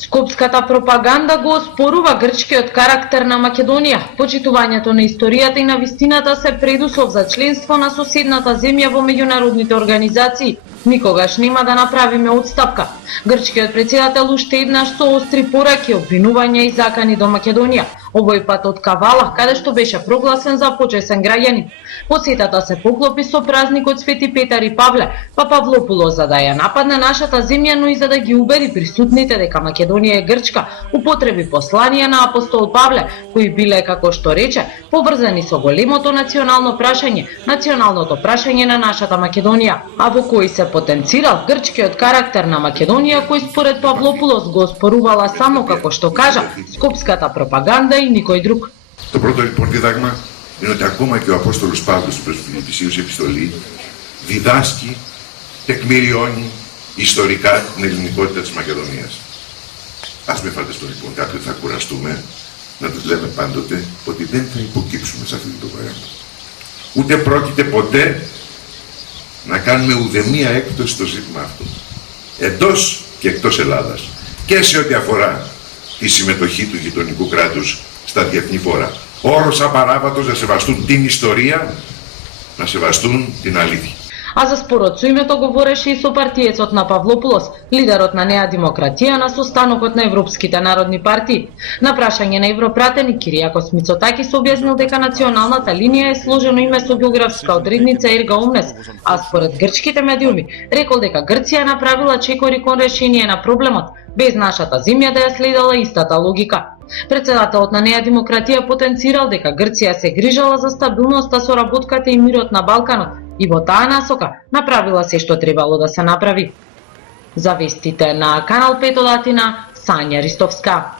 Скопската пропаганда го оспорува грчкиот карактер на Македонија. Почитувањето на историјата и на вистината се предуслов за членство на соседната земја во меѓународните организации. Никогаш нема да направиме отстапка. Грчкиот претседател уште еднаш соостри пораки, обвинувања и закани до Македонија. Овој пат од Кавала, каде што беше прогласен за почесен граѓанин. Посетата се поклопи со празникот Свети Петар и Павле, па Павлопулос за да ја нападне нашата земја, но и за да ги убеди присутните дека Македонија е Грчка, употреби посланија на апостол Павле, кои биле, како што рече, поврзани со големото национално прашање, националното прашање на нашата Македонија, а во кој се потенцирал грчкиот карактер на Македонија, кој според Павлопулос го оспорувала само, како што кажа, скопската пропаганда и никој друг. Το πρώτο λοιπόν δίδαγμα είναι ότι ακόμα και ο Απόστολος Παύλος προς την Φιλιππισίους επιστολή διδάσκει, τεκμηριώνει ιστορικά την ελληνικότητα της Μακεδονίας. Ας μην φανταστώ λοιπόν κάποιοι θα κουραστούμε να τους λέμε πάντοτε ότι δεν θα υποκύψουμε σε αυτή την προπαγάνδα. Ούτε πρόκειται ποτέ να κάνουμε ουδεμία έκπτωση στο ζήτημα αυτό. Εντός και εκτός Ελλάδας. Και σε ό,τι αφορά τη συμμετοχή του γειτονικού κράτους στα διεθνή φόρα. Όρος απαράβατος να σεβαστούν την ιστορία, να σεβαστούν την αλήθεια. А за спорот со името говореше и со партиецот на Павлопулос, лидерот на Неа Демократија на состанокот на Европските народни партии. На прашање на европратеник Киријакос Мицотакис објаснил дека националната линија е сложено име со географска одредница Ерга Омнес, а според грчките медиуми рекол дека Грција направила чекори кон решение на проблемот, без нашата земја да ја следела истата логика. Претседателот на Неа Демократија потенцирал дека Грција се грижала за стабилноста, соработката и мирот на Балканот и во таа насока направила се што требало да се направи. За вестите на Канал 5 од Атина, Сања Ристовска.